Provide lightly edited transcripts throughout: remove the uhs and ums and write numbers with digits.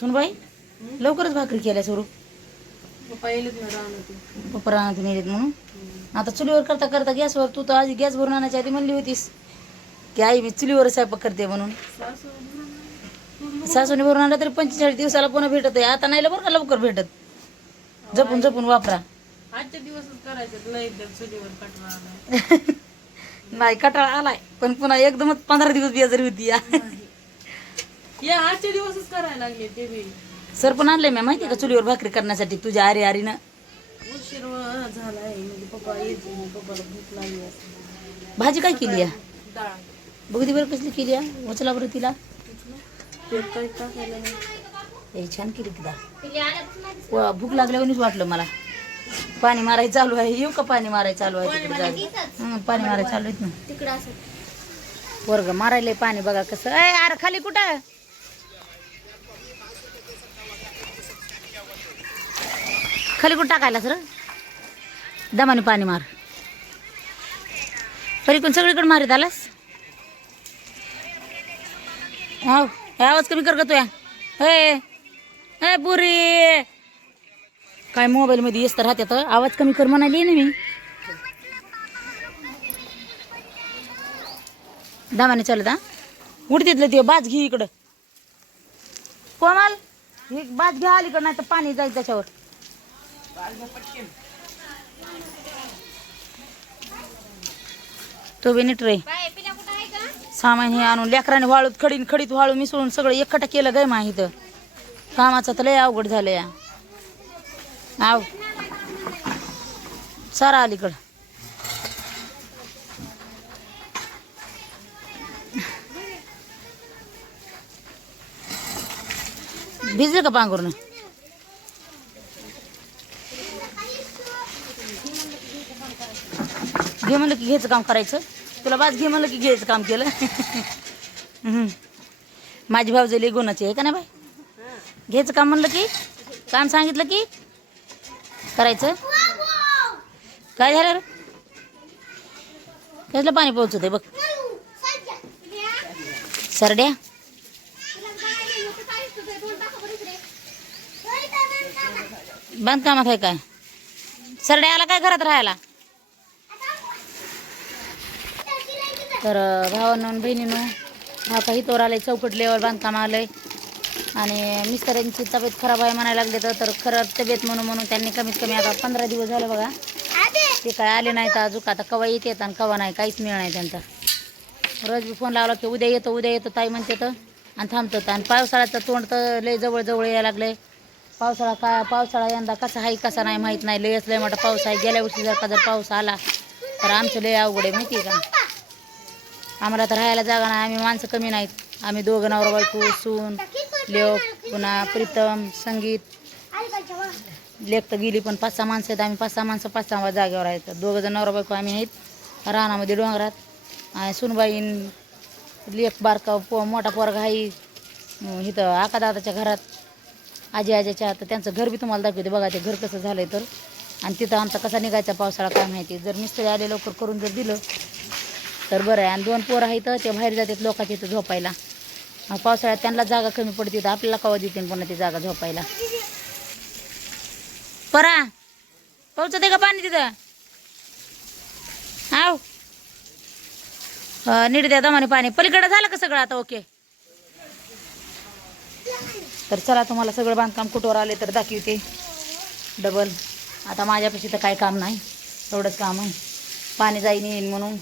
सुनबाई लवकरच भाकरी केल्या सुरू. पप्पा येलेत ना राहणार. पप्पा रानात नेलेत म्हणून. आता चुलीवर करता करता गॅसवर, तू तर आधी गॅस भरून आणायच्या आधी म्हणली होतीस की आई मी चुलीवर स्वयंपाक करते म्हणून. सासूने भरून आणलं तरी 45 दिवसाला पुन्हा भेटत आहे. आता नाही बरं का लवकर भेटत. जपून जपून वापरा. आजच्या दिवसच करायचं लय चुलीवर कटवा. नाही कटाळा आलाय पण पुन्हा एकदमच 15 दिवस बेजारी होती या. आजच्या दिवसच करायला लागले ते बी. सर पण आणलंय मी माहिती का चुलीवर भाकरी करण्यासाठी तुझ्या आरी आरीनं. उशीर झालाय म्हणजे पप्पा येते, पप्पाला भूक लागली. भाजी काय केली आहे? डाळ बघ ती बरं कसली केली आहे. उचला बरं तिला. ते काही टाकायला नाही. हे छान केली तिला. भूक लागल्यावरच वाटलं मला. पाणी मारायचं चालू आहे. येऊ का पाणी मारायचं चालू आहे तिकडे जायचं. पाणी मारायचं चालू आहेत ना तिकडं असं वर्ग मारायला पाणी. बघा कसं. अरे खाली कुठं खाली कुठं टाकायला सर दमाने पाणी मार. तरी पण सगळीकडे मारित आलास. हो आवाज कमी कर ग तुया. हे बुरी काय मोबाईल मध्ये येस तर राहत्यात. आवाज कमी कर म्हणाली ना मी. दामाने चालत हा उडतीतलं ते बाज घे इकडं. कोमल ही बाज घ्या अलीकडं नाही तर पाणी जाईल त्याच्यावर. तो बी नीट रे. सामान हे आणून लेकराने वाळूत खडीत वाळू मिसळून सगळं एकखटा केलं गय माहित. कामाचं तर लय अवघड झालं या. आव सारा अलीकडं. भिजलं का पांघरून? घे म्हणलं की घ्यायचं काम करायचं. तुला बाज घे म्हणलं की घ्यायचं काम केलं. माझी भावजली गुणाची आहे का नाही बाई. घ्यायचं काम म्हणलं की काम सांगितलं की करायचं. काय झालं रे? कसलं पाणी पोहोचत आहे बघ. सरड्या बांधकामात आहे काय? सरड्या आला काय घरात राहायला? तर भावांनो बहिणीनो हा काही तोर आलंय चौकट लेवल बांधकाम आलंय. आणि मिस्टरांची तब्येत खराब आहे म्हणायला लागले तर खरं तब्येत म्हणून त्यांनी कमीत कमी आता 15 दिवस झाले बघा. ते काय आले नाहीत अजून. आता कवा येतात आणि कवा नाही काहीच मिळ नाही त्यांचा. रोज बी फोन लावला की उद्या येतो ताई म्हणते तर आणि थांबतात. आणि पावसाळ्याचं तोंड तर लय जवळ यायला लागलंय. पावसाळा यंदा कसा आहे कसा नाही माहीत नाही. लयच लय मोठा पाऊस आहे. गेल्या वर्षी जर पाऊस आला तर आमचं लय अवघड आहे माहिती आहे का. आम्हाला तर राहायला जागा नाही. आम्ही माणसं कमी नाहीत. आम्ही दोघं नवरा बायको सून लेक पुन्हा प्रीतम संगीत. लेक तर गेली पण 5-6 माणसं आहेत. आम्ही 5-6 माणसं 5-6 जागेवर आहेत. 2 जण नवरा बायको आम्ही आहेत रानामध्ये डोंगरात. आणि सुनबाईन लेक बारका मोठा पोरगा आहे इथं आकादादाच्या घरात आजीच्या. तर त्यांचं घर बी तुम्हाला दाखवते बघा ते घर कसं झालंय तर. आणि तिथं आमचा कसा निघायचा पावसाळा काय माहिती. जर मिस्त्री आले लवकर करून जर दिलं तर बरं आहे. आणि 2 पोरं आहेत ते बाहेर जातात लोकांच्या इथं झोपायला. पावसाळ्यात त्यांना जागा कमी पडते तर आपल्याला कवा देते पुन्हा ती जागा झोपायला. परा पोहोचते का पाणी तिथं? आव नीट द्या दमाने पाणी. पलीकडे झालं का सगळं आता ओके? तर चला तुम्हाला सगळं बांधकाम कुठवर आले तर दाखवते डबल. आता माझ्यापाशी तर काय काम नाही. एवढंच काम आहे. पाणी जाईन येईन म्हणून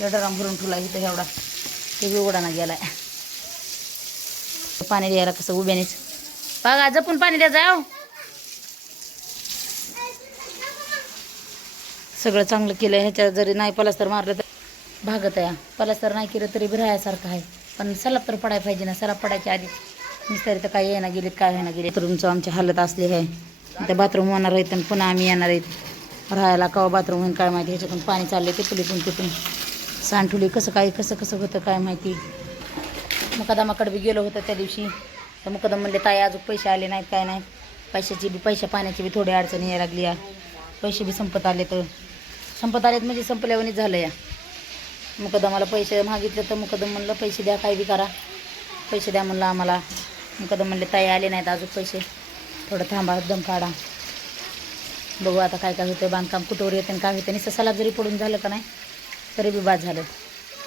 एवढा राम भरून ठेवला इथं एवढा. ते बी उघडाना गेलाय. पाणी द्यायला कसं उभ्यानेच बघा जपून पाणी द्या जाव. सगळं चांगलं केलं. ह्याच्यात जरी नाही पलस्तर मारलं तर भागत आहे. पलस्तर नाही केलं तरी बी राहायसारखं आहे. पण सलाब तर पडायला पाहिजे ना. सलाब पडायच्या आधी मिस्त्री तर काय येणं गेलेत काय येणं गेले. तुमचं आमची हालत असली आहे. त्या बाथरूम होणार आहेत आणि पुन्हा आम्ही येणार आहेत राहायला. कवा बाथरूम होईन काय माहिती. ह्याच्यातून पाणी चालले ते तिथून सांठुली कसं होतं काय माहिती. मुकादमाकडे बी गेलो होतं त्या दिवशी तर मुकादम म्हणले ताई अजून पैसे आले नाहीत काय नाही. पैसे पाण्याची बी थोडी अडचण यायला लागली. पैसे बी संपत आलेत म्हणजे संपल्यावानीच झालं या. मुकदमाला पैसे मागितले तर मुकदम म्हणलं पैसे द्या काय बी करा. पैसे द्या म्हणलं आम्हाला. मी कदम म्हणले ताई आले नाहीत अजून पैसे, थोडं थांबा दम काढा. बघू आता काय काय होतं, बांधकाम कुठवर येतं आणि काय होतं. नुसतं सलाब जरी पडून झालं का नाही तरी बी बाद झालं.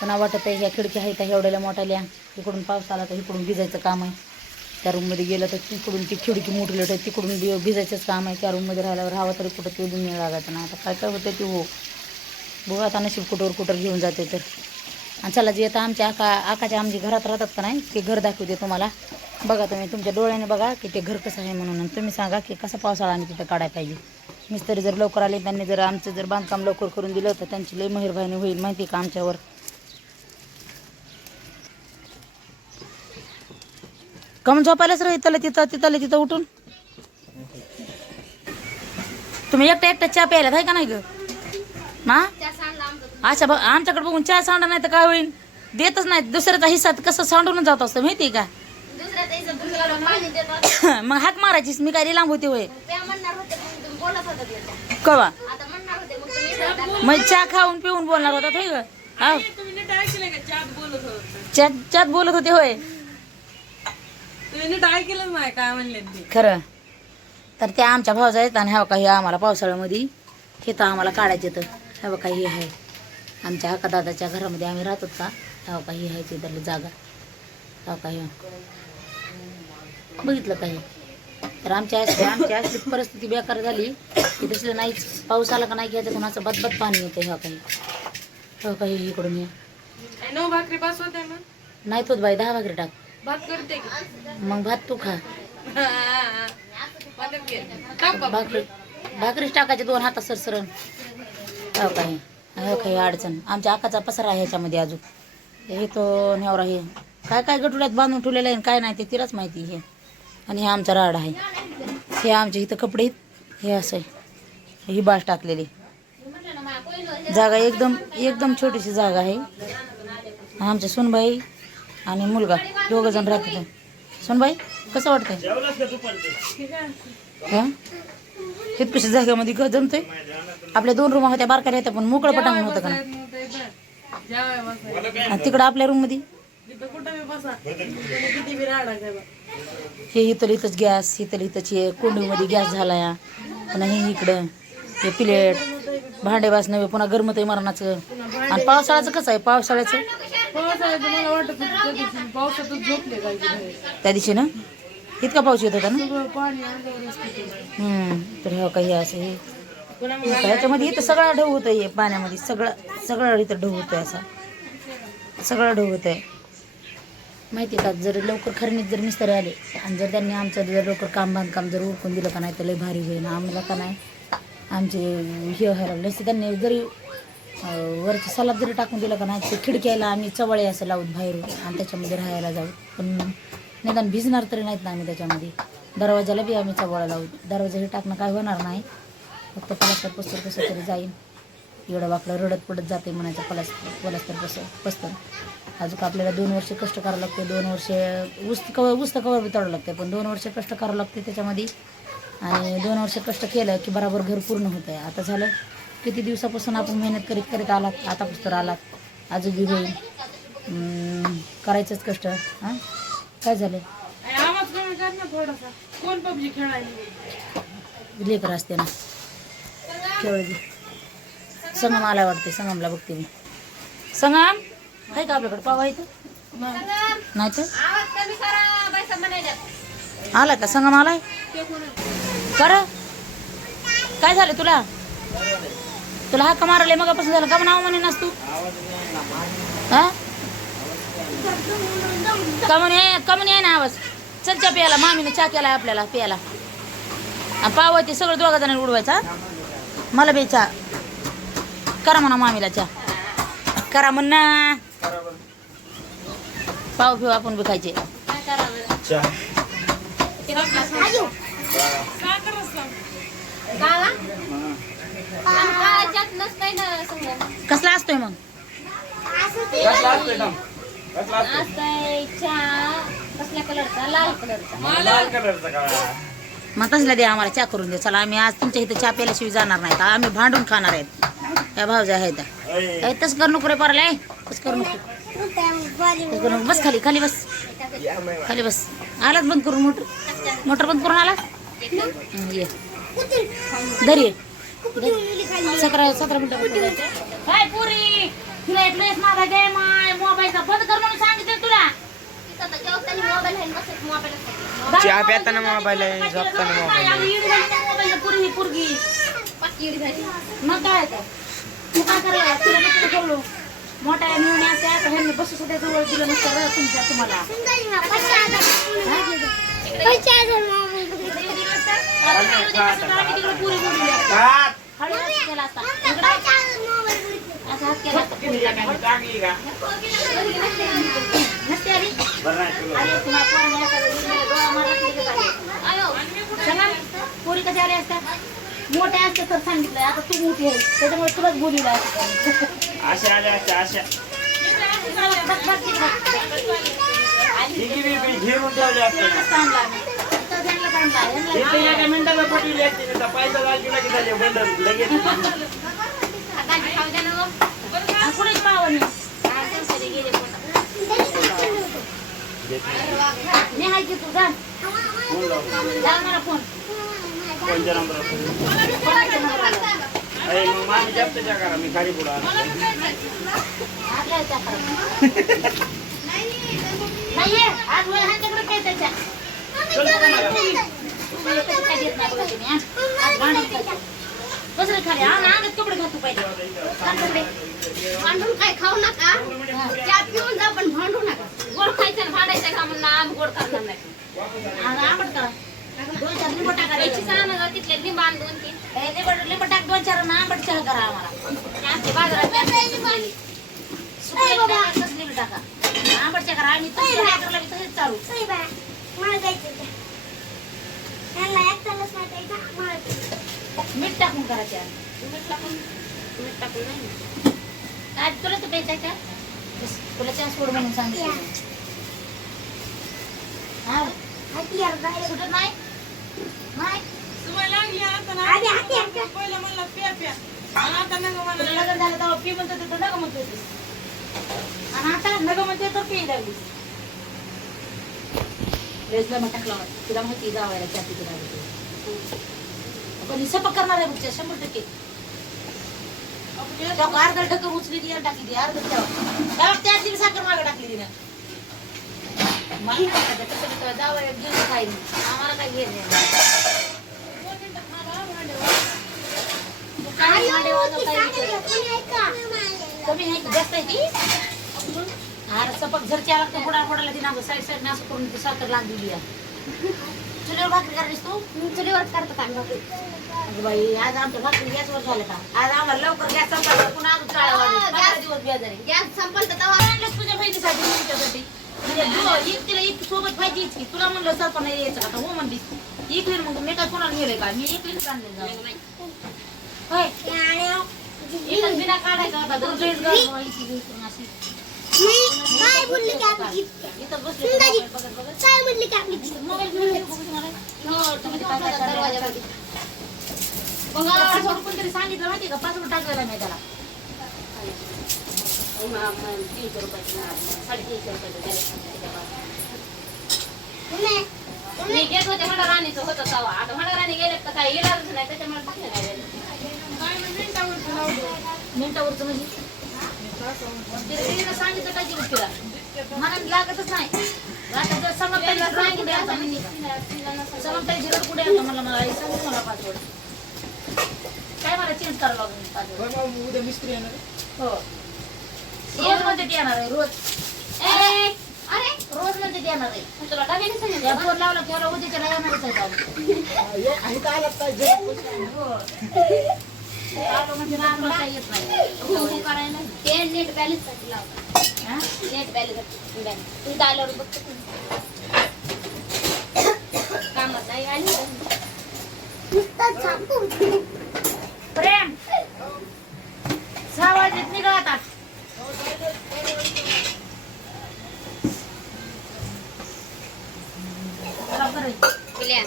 पुन्हा वाटत आहे ह्या खिडकी आहेत एवढ्याला मोठ्याल्या, इकडून पाऊस आला तर इकडून भिजायचं काम आहे. त्या रूममध्ये गेलं तर तिकडून ती खिडकी मोठी आहे तिकडून भिजायचंच काम आहे. त्या रूममध्ये राहिल्यावर हवा तरी कुठं ते बी मिळ लागायचं ना. आता काय काय होतं ते हो बघू आता नशीब कुठवर घेऊन जाते तर. आणि चला जे आता आमच्या आकाच्या आमची घरात राहतात का नाही ते घर दाखवते तुम्हाला. बघा तुम्ही तुमच्या डोळ्याने बघा की ते घर कसं आहे म्हणून, आणि तुम्ही सांगा की कसा पावसाळा आणि तिथं काढायला पाहिजे. मिस्त्री जर लवकर आले, त्यांनी जर आमचं जर बांधकाम लवकर करून दिलं तर त्यांची लई मेहरबानी होईल माहिती का आमच्यावर. कम झोपायलाच राहिलं तिथं उठून. तुम्ही एकटा चहा प्यायला आहे का नाही ग ना? अच्छा बघ आमच्याकडे बघून चहा सांडा नाही तर काय होईल, देतच नाही. दुसऱ्याचा हिस्सा कसं सांडून जात असतं माहिती का. मग हाक मारायचीस, मी काय लांब होते होय कवा. मग चहा खाऊन पिऊन बोलणार होता होय ग. हा चात बोलत होते होय काय म्हणले खरं. तर त्या आमच्या भावजा आहेत आणि हवा काही आम्हाला पावसाळ्यामध्ये खेतं आम्हाला काढायचे तर हवं काही आहे आमच्या हका दादाच्या घरामध्ये आम्ही राहतो का. हवं काही आहे तिथली जागा हवं काही बघितलं काही. तर आमची अशी परिस्थिती बेकार झाली की दुसरं नाहीच. पाऊस आला का नाही घ्यायचं कोणाचं बदबद पाणी येतं. हवं काही इकडून ये भाकरी पास होते ना नाही तोच बाई 10 भाकरी टाक. भात करते मग भात तू खा. भाकरीच टाकायचे 2 हातात सरसरण. हो काही अडचण. आमच्या आकाचा पसारा आहे ह्याच्यामध्ये अजून हे तो नेवरा हे काय गटुड्यात बांधून ठेवलेलं आहे काय नाही ते तिलाच माहिती हे. आणि हे आमचा राड आहे. हे आमच्या इथं कपडे हे असं आहे. ही बास टाकलेली जागा एकदम छोटीशी जागा आहे. आमच्या सुनबाई आणि मुलगा 2 जण राहतात. सुनबाई कसं वाटतंय हां इतकशी जागेमध्ये का जमतंय. आपल्या 2 रूम होत्या बारकाल्या होत्या पण मोकळं पटांगण होतं का नाही. तिकडं आपल्या रूममध्ये हे इथंच गॅस इथंच हे कोंडीमध्ये गॅस झाला या. पुन्हा हे इकडं हे प्लेट भांडे वास नव्हे पुन्हा गरमत आहे मरणाचं. आणि पावसाळ्याचं कसं आहे पावसाळ्याचं मला वाटत पावसातच झोपले त्या दिवशी ना इतका पाऊस येत होता ना. पाणी तर हे काही असं हे ह्याच्यामध्ये इथं सगळा ढव होतं हे पाण्यामध्ये सगळं इथं ढव होतंय असा सगळं ढव होत आहे माहिती का. जर लवकर खरणीत जर मिस्त्री आले आणि जर त्यांनी आमचं जर लवकर बांधकाम जर उरकून दिलं का नाही तर लय भारी होईल. आम्हाला का नाही आमचे हे व्हायला लागले असते. त्यांनी जरी वरचं सलाब जरी टाकून दिलं का नाही ते खिडक्याला आम्ही चवळे असं लावूत बाहेरून आणि त्याच्यामध्ये राहायला जाऊ. पण निदान भिजणार तरी नाहीत ना आम्ही त्याच्यामध्ये. दरवाजाला बी आम्ही चवळा लावू. दरवाजा हे टाकणं काय होणार नाही. फक्त पलस्तर पस्तर कसं तरी जाईल. एवढं वाकडं रडत पडत जाते म्हणायचं पलस्तर पस्तर. अजून आपल्याला 2 वर्ष कष्ट करावं लागते. 2 वर्ष ऊस कवर बी तोडावं लागते. पण 2 वर्ष कष्ट करावं लागते त्याच्यामध्ये. आणि 2 वर्ष कष्ट केलं की बराबर घर पूर्ण होतं आहे. आता झालं किती दिवसापासून आपण मेहनत करीत आलात. आता पुस्तक आलात अजून बी होईल करायचंच कष्ट. हां काय झालं आवाज कमी कर ना थोडासा. कोण पबजी खेळायला लेकर असते ना खेळ. संगम आला वाटते संगमला बघते मी. संगम आहे का आपल्याकडे पावा इथं नाही तर आला का संगम आलाय कर. काय झालं तुला हाका मारले मगापासून झालं का नाव म्हणे नास तू. हा कमून आहे ना आवाज. चल चहा प्यायला मामीने चहा केलाय आपल्याला प्यायला. पाव ते सगळं 2 जणांनी उडवायचा. मला बी चहा करा म्हणा मामीला चहा करा म्हण ना. पाव फिव आपण बी खायचे. कसला असतोय मग मग तसला द्या आम्हाला चहा करून दे. चला आम्ही आज तुमच्या इथं चहा प्यायल्याशिवाय जाणार नाही. आम्ही भांडून खाणार आहेत. या भावजा आहेत तसं करू नको रे पारले. तसं करू नको बस खाली बस. खाली बस. आलात बंद करून मोटर. मोटर बंद करून आला. ये दरी 17 मिनिटं. काय पुरी तुला इथलेच माझा गेम आहे मोबाईलचा बंद कर म्हणून सांगितलं तुला. चहा प्याताना मोबाईल आहे, झोपताना मोबाईल आहे. पुरी पुरगी मग काय तू काय करायला तुला नको करू. मोठ्या मिळून असत्या ह्यांनी बसू सुद्धा जवळ दिलं नसतं तुमच्या तुम्हाला. पुरी बोलली हळू हात केला असता असं हात केला असता पुरीला नसते आली. पुरी कधी आले असत्या मोठ्या असत्या तर सांगितलं. आता तू मोठी आहे त्याच्यामुळे तुलाच बोलीला अशा आल्या असत्या अशा घेऊन ठेवले असते मिनिटाला पटवली असते. पैसा लागला की झाले बंद लगेच. कुणीच पावणी मी हाय की तू जा मला फोन कोणत्या नंबर माझी जास्तच्या करा मी खाली पुढे नाही आज वेळ ह्यांच्याकडे काय त्याच्या बसरे खाली अंगात कपडे घातू पाहिजे. भांडून काय खाऊ नका चहा पिऊन जा पण भांडू नका. गोड खायचं भांडायचं का म्हणून आम्ही गोड करणार नाही. आंबट करा 2-4 लिंबू टाका. तिथले लिंब आणून लिंबू टाक 2-4 आंबट चहा करा आम्हाला. बाजारात लिंबू टाका आंबट चहा करा. आम्ही तसंच चालू मीठ टाकून करायच्या. मीठ टाकून नाही काय तुला तर प्यायचा का तुला चहा सोड म्हणून सांगितलं. हा सुटत नाही नाही तुला लग्न झालं तेव्हा पी म्हणतो तर नका म्हणतो आणि आता नका म्हणते तर पी लागली. रेसला मग टाकला तुला माहिती जावायला चहा पिती लागली पण सपक करणार आहे बघ 100%. अर्धा ढक्कन उचली ती टाकली ती अर्ध त्याच दिवस साखर मागे टाकली तिने. मला जावं घेऊन काही आम्हाला काय घेत नाही. कमी आहे जास्त आहे ती अरे सपक झरची आला तर फोडा फोडायला ती ना साईड साईड असं करून ती साखर लागलेली आहे. चुलीवर भाकरी करायची तू चुलीवर करतात आम्ही भाकरी. अगं बाई आज आमचं भाकरी गॅसवर झालं का. आज आम्हाला लवकर गॅस संपला पुन्हा अजून 15 दिवस बेजारी गॅस संपल तर तवा तुझ्या बहिणीसाठी तुमच्यासाठी म्हणजे तिला एक सोबत पाहिजेच की. तुला म्हणलं सर पण यायचं आता हो म्हणलीस इकली मग मी काय कोणाला गेले का मी इकलीच आणले जाऊ होय एकच बिना काढायचा होता 2 ड्रेस काय बोलली की आपली इथं बसले बघत बघत काय म्हणली की आपली मोबाईल घेऊन बघू तुम्हाला दरवाजामध्ये बघा कोणतरी सांगितलं माहिती का 5 रुपये टाकलेला मी त्याला 300 रुपये 350 रुपये मी घेत होते मला राणीचं होतं तवा. आता मला राणी गेले तर काय इलाजच नाही त्याच्यामुळे टाकलं नाही. मिनिटावरचं म्हणजे तिला सांगितलं काय की तिला मला लागतच नाही. आता जर समजताई जिरड कुठे आता समजताई जिरड कुठे आता मला आई सांगू मला पासवर्ड काय मला चेंज करावं लागेल पासवर्ड. उद्या मिस्त्री येणार हो रोज मध्ये येणार आहे रोज. अरे रोज मध्ये येणार आहे. तुला डब्याने सांगितलं या फोन लावला की उद्याच्याला येणारच आहे आलो म्हणजे आम्हाला काही येत नाही करायला. ते नेट बॅलन्स साठी लावतात. नेट बॅलन्स तुमचं आल्यावर बघतो कामात नाही आणि प्रेम 6 वाजलेत निघा आता. बरोबर आहे. प्लॅन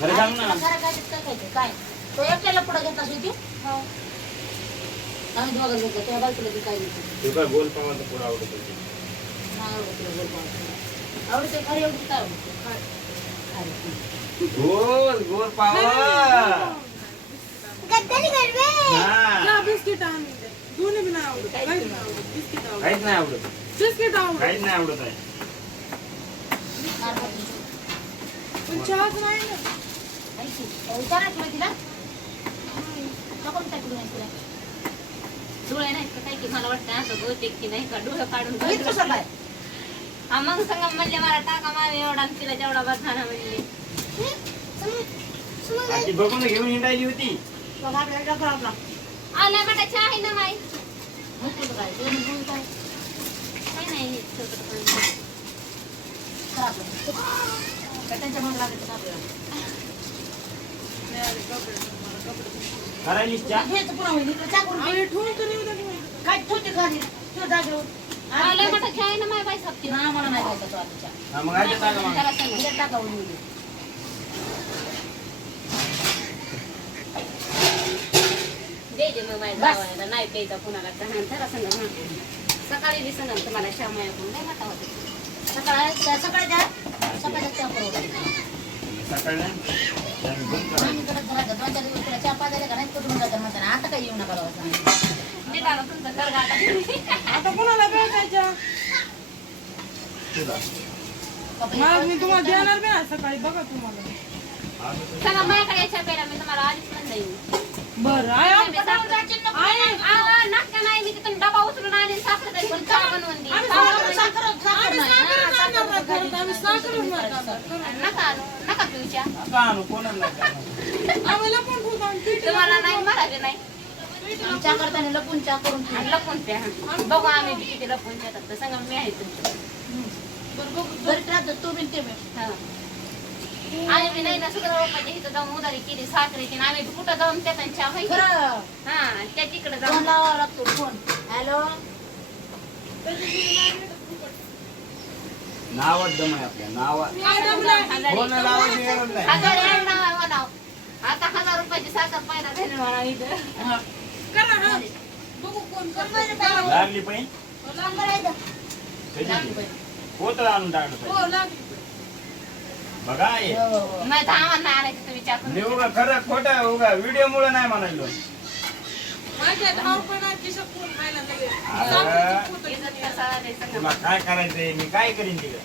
खरं सांग ना काय तो एकट्याला पुढे घेतला होती आम्ही दोघं घेतलं तेव्हा बायकोला बी काय घेतलं तुला गोल पावाचा पुढं आवडत होती. नाही आवडत तुला गोल पाव आवडते खरी आवडते काय आवडते गोल गोल पावा हा. बिस्किट आणून दे. दोन्ही बी नाही आवडत. काहीच नाही आवडत. बिस्किट आवडत. काहीच नाही आवडत. बिस्किट आवडत. काहीच नाही आवडत आहे. पण चहाच नाही ना. विचारायचं मग तिला नको काय करू नाही तिला डोळे नाहीत का काही की मला वाटतं असं बहुतेक की नाही का डोळे काढून बघितलं कसं काय हा मग संग म्हणले मला टाका मामी एवढा आणि तिला जेवढा बसणार म्हणले आणि ती बघून घेऊन हिंडायली होती. बघ आपल्याला डॉक्टर आपला आला बेटा चहा आहे ना माई म्हटलं काय ते बोल काय काही नाही छोटं खराब त्यांच्या म्हणून लागत आपल्याला करायलीस चहा? घ्यायचं पुन्हा होईल इकडे चा करून आणि ठेवून तर येऊ दे की नाही. काय ठेवते खाली ठेव जागेवर आला बेटा चहा आहे ना माय बाई सबती ना मला नाही खायचा तो आधीच्या हा, मग आधी टाका मग. जरा सांग हे टाकावून येऊ दे. दे दे मग माझ्या भावाला नाही प्यायचा कुणाला जरा सांगा सकाळी बी सांगा तुम्हाला श्यामाया कोण नाही माता होते सकाळच्या चहा करू सकाळी नाही. आम्ही बंद करा. आम्ही करत राहतो 2-4 दिवस तुला चहा पाजायला का नाही कुठून जातात म्हणताना आता काय येऊ नका बाबा सांगितलं. दे टाका तुमचं घर गाठा आता कोणाला भेटायच्या? तुला. मग मी तुम्हाला देणार बी नाही सकाळी बघा तुम्हाला. सांगा माझ्याकडे याच्या पेला मी तुम्हाला आधीच म्हणलं येऊ बरं नाटका नाही मी तिथून डबा उचलून आले साखर तरी पण चहा बनवून दे नका आणू नका पिऊच्या नका आणू, कोणाला नका आणू. तुम्हाला नाही मला बी नाही चहा करताना लपून चहा करून ठेव. आणि लपून प्या बघू आम्ही बी किती लपून प्यातात तर सांगा मी आहे तुमचं घरी राहतो तू बी ते बी. हा आम्ही बी नाही ना सुद्धा बाप्पाच्या इथं जाऊन उधारी केली साखरेची आणि आम्ही बी कुठं जाऊन त्याचा चहा माहिती खरं हा त्या तिकडे फोन जाऊन लावावा लागतो फोन हॅलो नावात दम आहे आपल्या नावात. फोन लावायची गरज नाही. 1000 नाव आहे म्हणाव आता 1000 रुपयाची साखर पाहिला झाली म्हणा इथं लागली पाहिजे लागली होत आणून टाकलं पाहिजे. बघा हे. नाही तर आम्हाला नाही आणायचं तुम्ही विचार मी उगा खरं खोटं उगा व्हिडिओ मुळे नाही म्हणायलो. तुला काय करायचंय मी काय करीन तिकडे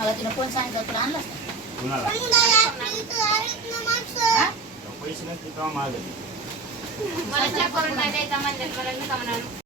अगं तिला कोण सांगितलं तुला आणलास का? कुणाला हा? पैसे नसते तेव्हा मागत मला चहा करून नाही द्यायचा म्हणजे मला नका म्हणा